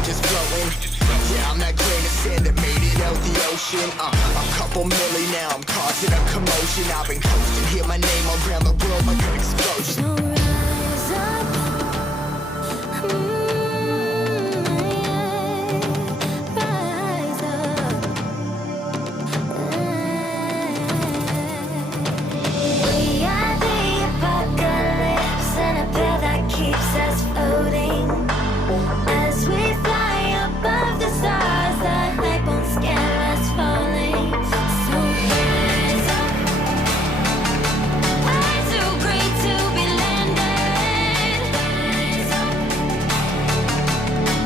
we just floating. Yeah, I'm that grain of sand that made it out the ocean. A couple milli now, I'm causing a commotion. I've been coasting, hear my name around the world like an explosion. So rise up, rise up. We are the apocalypse, and a pill that keeps us floating. As we fly above the stars, the light won't scare us falling. So rise up, way too great to be landed. Rise up,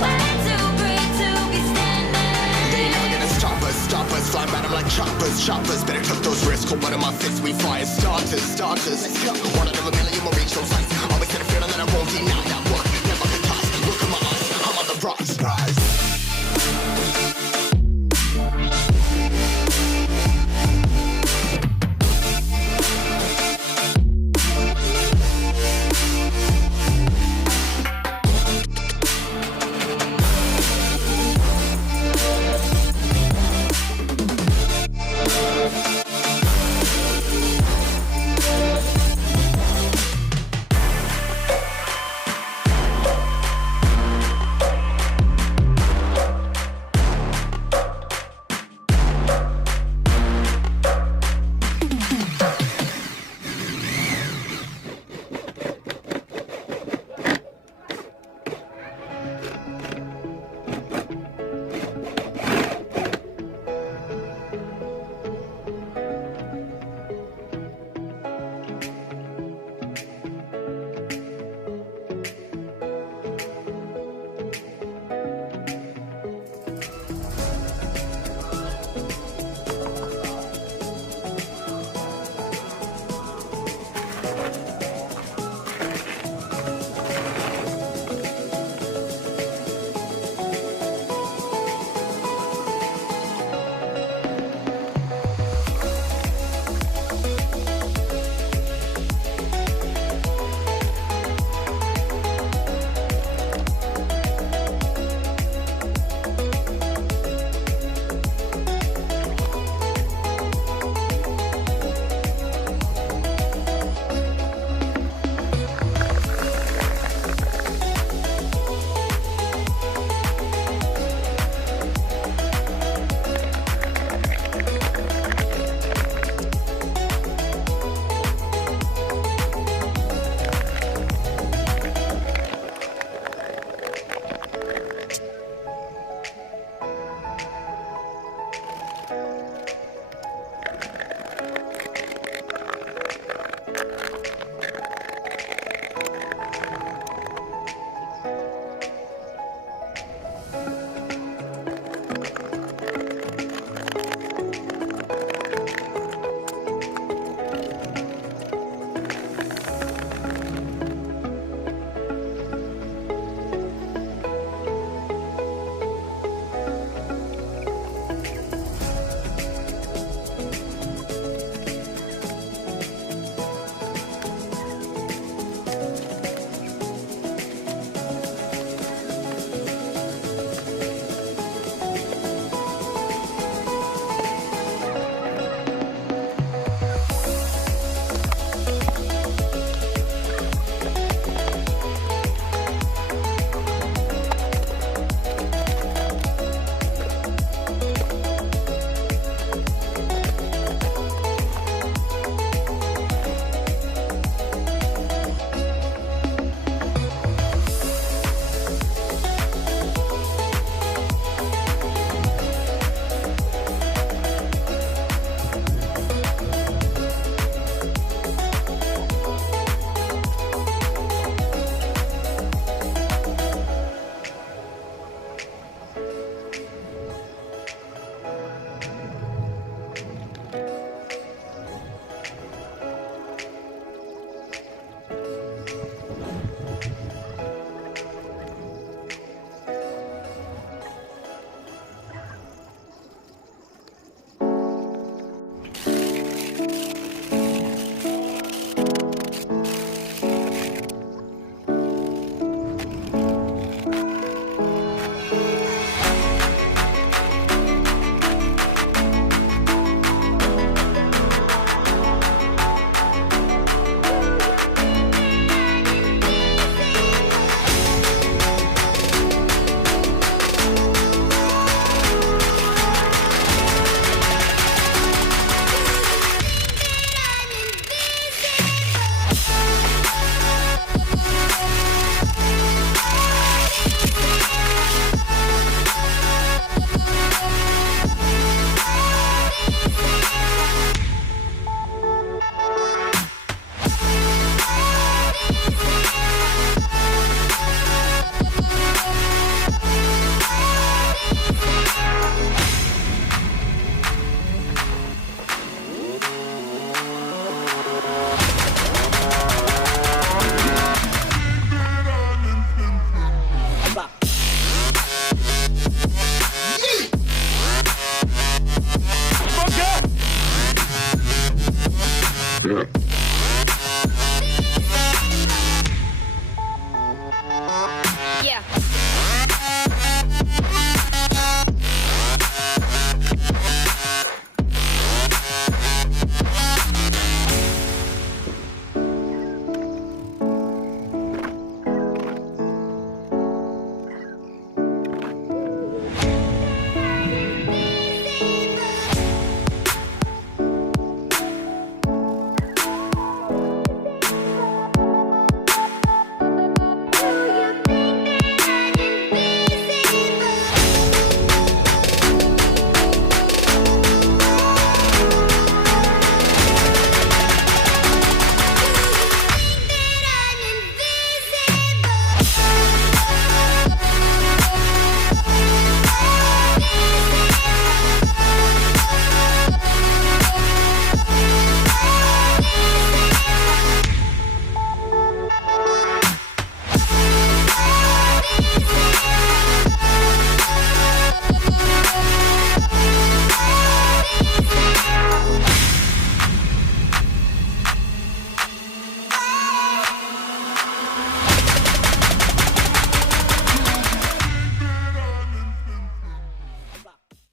way too great to be standing. They ain't never gonna stop us, fly by them like choppers. Better cook those wrists, cold one of my fists, we fire starters. Let's go, one out of a million, we'll reach those heights. Always had a feeling that I won't deny that work, never could toss. Look at my eyes, I'm on the rocks.